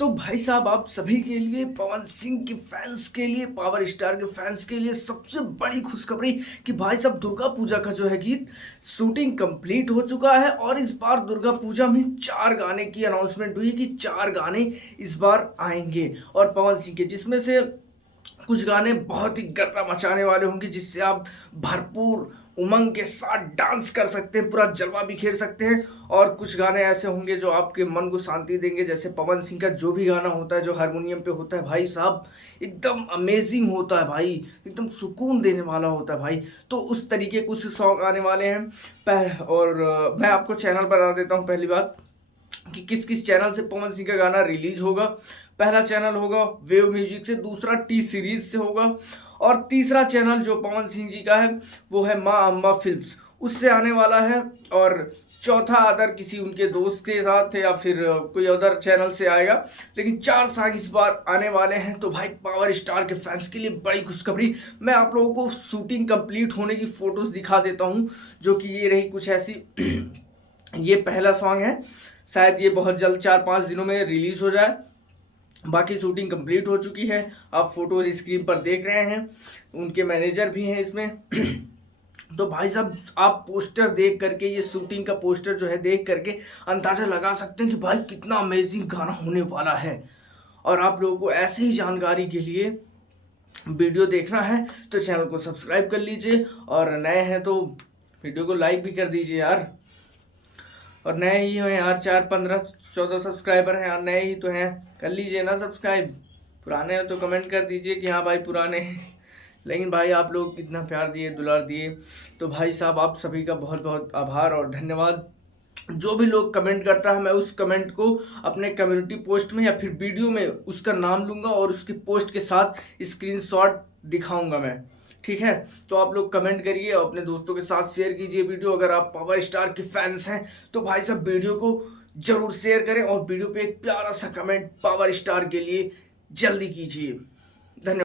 तो भाई साहब आप सभी के लिए, पवन सिंह के फैंस के लिए, पावर स्टार के फैंस के लिए सबसे बड़ी खुशखबरी कि भाई साहब दुर्गा पूजा का जो है गीत शूटिंग कंप्लीट हो चुका है। और इस बार दुर्गा पूजा में 4 गाने की अनाउंसमेंट हुई कि 4 गाने इस बार आएंगे और पवन सिंह के, जिसमें से कुछ गाने बहुत ही गर्दा मचाने वाले होंगे, जिससे आप भरपूर उमंग के साथ डांस कर सकते हैं, पूरा जलवा बिखेर सकते हैं। और कुछ गाने ऐसे होंगे जो आपके मन को शांति देंगे, जैसे पवन सिंह का जो भी गाना होता है जो हारमोनियम पे होता है भाई साहब, एकदम अमेजिंग होता है भाई, एकदम सुकून देने वाला होता है भाई। तो उस तरीके कुछ सॉन्ग आने वाले हैं। और मैं आपको चैनल बता देता हूँ पहली बात कि किस किस चैनल से पवन सिंह का गाना रिलीज होगा। पहला चैनल होगा वेव म्यूजिक से, दूसरा टी सीरीज से होगा, और तीसरा चैनल जो पवन सिंह जी का है वो है माँ अम्मा फिल्म्स, उससे आने वाला है। और चौथा अदर किसी उनके दोस्त के साथ या फिर कोई अदर चैनल से आएगा। लेकिन 4 सॉन्ग इस बार आने वाले हैं। तो भाई पावर स्टार के फैंस के लिए बड़ी खुशखबरी। मैं आप लोगों को शूटिंग कंप्लीट होने की फोटोज दिखा देता हूँ, जो कि ये रही कुछ ऐसी। ये पहला सॉन्ग है, शायद ये बहुत जल्द 4-5 दिनों में रिलीज हो जाए। बाकी शूटिंग कंप्लीट हो चुकी है, आप फोटोज स्क्रीन पर देख रहे हैं, उनके मैनेजर भी हैं इसमें। तो भाई साहब आप पोस्टर देख करके, ये शूटिंग का पोस्टर जो है देख करके अंदाजा लगा सकते हैं कि भाई कितना अमेजिंग गाना होने वाला है। और आप लोगों को ऐसे ही जानकारी के लिए वीडियो देखना है तो चैनल को सब्सक्राइब कर लीजिए, और नए हैं तो वीडियो को लाइक भी कर दीजिए यार। और नए ही हो यार, 4-15-14 सब्सक्राइबर हैं यार, नए ही तो हैं, कर लीजिए ना सब्सक्राइब। पुराने हो तो कमेंट कर दीजिए कि हाँ भाई पुराने हैं। लेकिन भाई आप लोग कितना प्यार दिए, दुलार दिए, तो भाई साहब आप सभी का बहुत बहुत आभार और धन्यवाद। जो भी लोग कमेंट करता है मैं उस कमेंट को अपने कम्युनिटी पोस्ट में या फिर वीडियो में उसका नाम लूँगा और उसकी पोस्ट के साथ स्क्रीनशॉट दिखाऊंगा मैं। ठीक है, तो आप लोग कमेंट करिए और अपने दोस्तों के साथ शेयर कीजिए वीडियो। अगर आप पावर स्टार के फैंस हैं तो भाई साहब वीडियो को जरूर शेयर करें और वीडियो पे एक प्यारा सा कमेंट पावर स्टार के लिए जल्दी कीजिए। धन्यवाद।